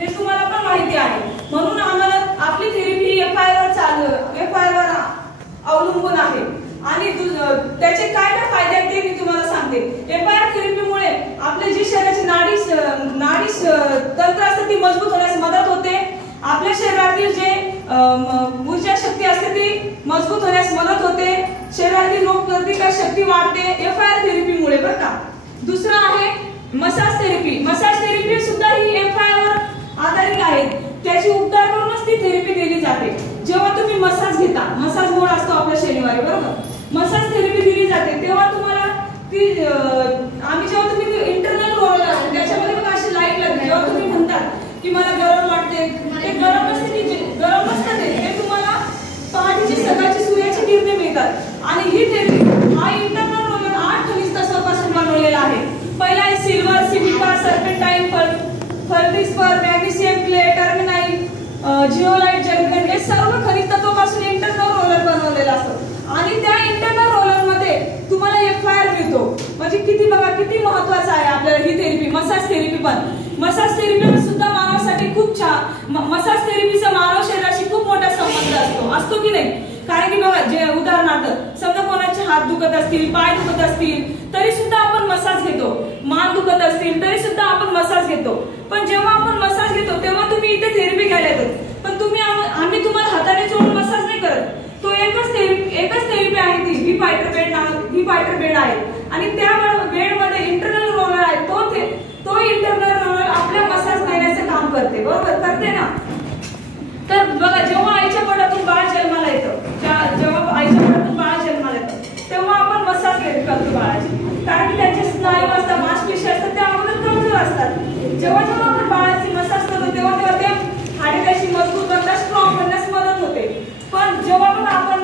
हे तुम्हाला पण माहिती आहे. म्हणून आम्हाला आपली थेरपी FIR वर अवलंबून आहे. आणि त्याचे काय काय फायदे आहेत ते मी तुम्हाला सांगते. FIR थेरपीमुळे आपले जी शरीराची नाडी तंत्र असते ती मजबूत होण्यास मदत होते. आपल्या शरीरातील जे ऊर्जा शक्ती असते ती मजबूत होण्यास मदत होते. शरीरातील रोगप्रतिकार शक्ती वाढते FIR थेरपीमुळे बरं का. दुसरं आहे मसाज थेरपी. मसाज थेरपी सुद्धा ही FIR वर आधारित आहे. त्याची उपचार करूनच ती थेरपी दिली जाते. जेव्हा तुम्ही मसाज घेता, मसाज बोर्ड असतो आपल्या शरीरावर बरोबर, मसाज थेरपी दिली जाते तेव्हा तुम्हाला ती जेव्हा तुम्ही इंटरनल रोलर असते त्याच्यामध्ये बघा अशी लाईट लागते. जेव्हा तुम्ही म्हणतात की मला गरम वाटते, ते गरम नसते ते तुम्हाला पहाटेची सकाळची सूर्याची किरणे मिळतात. आणि ही थेरपी हा इंटरनल रोलर 8 खनिज तत्वांपासून बनवलेला आहे. पहिला आहे silver, silica, serpentine, feldspar, magnesium, clay, tourmaline, zeolite, germanium हे सर्व खनिज तत्वांपासून इंटरनल रोलर बनवलेला असतो. आणि त्या इंटरनल रोलर मध्ये तुम्हाला FIR मिळतो. म्हणजे किती महत्त्वाचं आहे आपल्याला ही थेरपी. मसाज थेरपी पण मसाज थेरपी सुद्धा मानवासाठी खूप छान. मसाज थेरपीचा मानव शरीराशी खूप मोठा संबंध असतो की नाही. कारण की बघा जे उदाहरणार्थ समजा कोणाचे हात दुखत असतील, पाय दुखत असतील तरी सुद्धा आपण मसाज घेतो. मान दुखत असतील तरी सुद्धा आपण मसाज घेतो. पण जेव्हा आपण मसाज घेतो तेव्हा तुम्ही इथे थेरपी घ्यायला येतात. पण आम्ही तुम्हाला हाताने चोळून मसाज नाही करत. तो एकच थेरपी आहे ती व्ही फायटर बेड आहे. आणि त्या बेडमध्ये इंटरनल रोलर आहे. तो इंटरनल रोलर आपल्या मसाज देण्याचे काम करते. बरोबर करते ना. तर बघा जेव्हा आईच्या पोटातून बाळ जन्माला येतं, तेव्हा आपण मसाज करतो बाळाची. कारण की त्याचे स्नायू असतात, मांसपेशी असतात, त्या अगोदर कमजोर असतात. जेव्हा आपण बाळाची मसाज करतो तेव्हा ते हाडे कशी मजबूत बनतात, स्ट्रॉंग बनण्यास मदत होते. पण जेव्हा पण आपण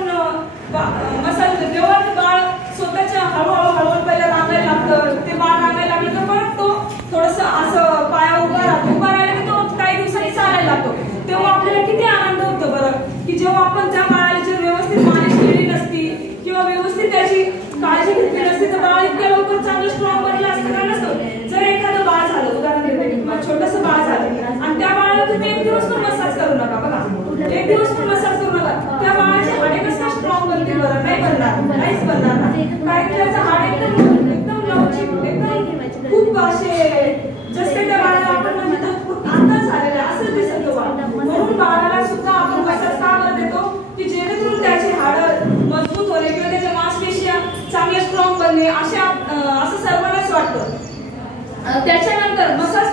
मसाज तेव्हा ते बाळ स्वतःच्या हळूहळू पहिला रांगायला लागतं. ते बाळ रांगायला लागलं तर परत तो थोडस असं पाया उभा राहिला की तो काही दिवसांनी चालायला लागतो. तेव्हा आपल्याला किती आनंद होतो बरं की जेव्हा आपण त्या बाळाला जर व्यवस्थित मालिश केली नसती किंवा व्यवस्थित त्याची काळजी घेतली नसती तर बाळ इतक्या लवकर चांगलं स्ट्रॉंग बनलं असतं का नसतं. जर एखादं बाळ झालं, उदाहरण देते, छोटंसं बाळ झालं आणि त्या बाळाला तुम्ही 1 दिवस पण मसाज करू नका. बघा 1 दिवस पण मसाज करू नका. त्या बाळाचे हाडे कसं स्ट्रॉंग बनतील बरं? नाही बनणार, नाहीच बनणार. कारण की त्याचं हाड एकदम लवचिक, एकदम खूप असे जसे त्या बाळाला आपण म्हणजे आत्ताच झालेलं आहे असं दिसत बाळ. म्हणून बाळाला सुद्धा आपण मसाज का बरं देतो की जेणेकरून त्याचे हाडं मजबूत होणे किंवा त्याच्या मांसपेशिया चांगले स्ट्रॉंग बनणे असं सर्वांनाच वाटतं. त्याच्यानंतर मसाज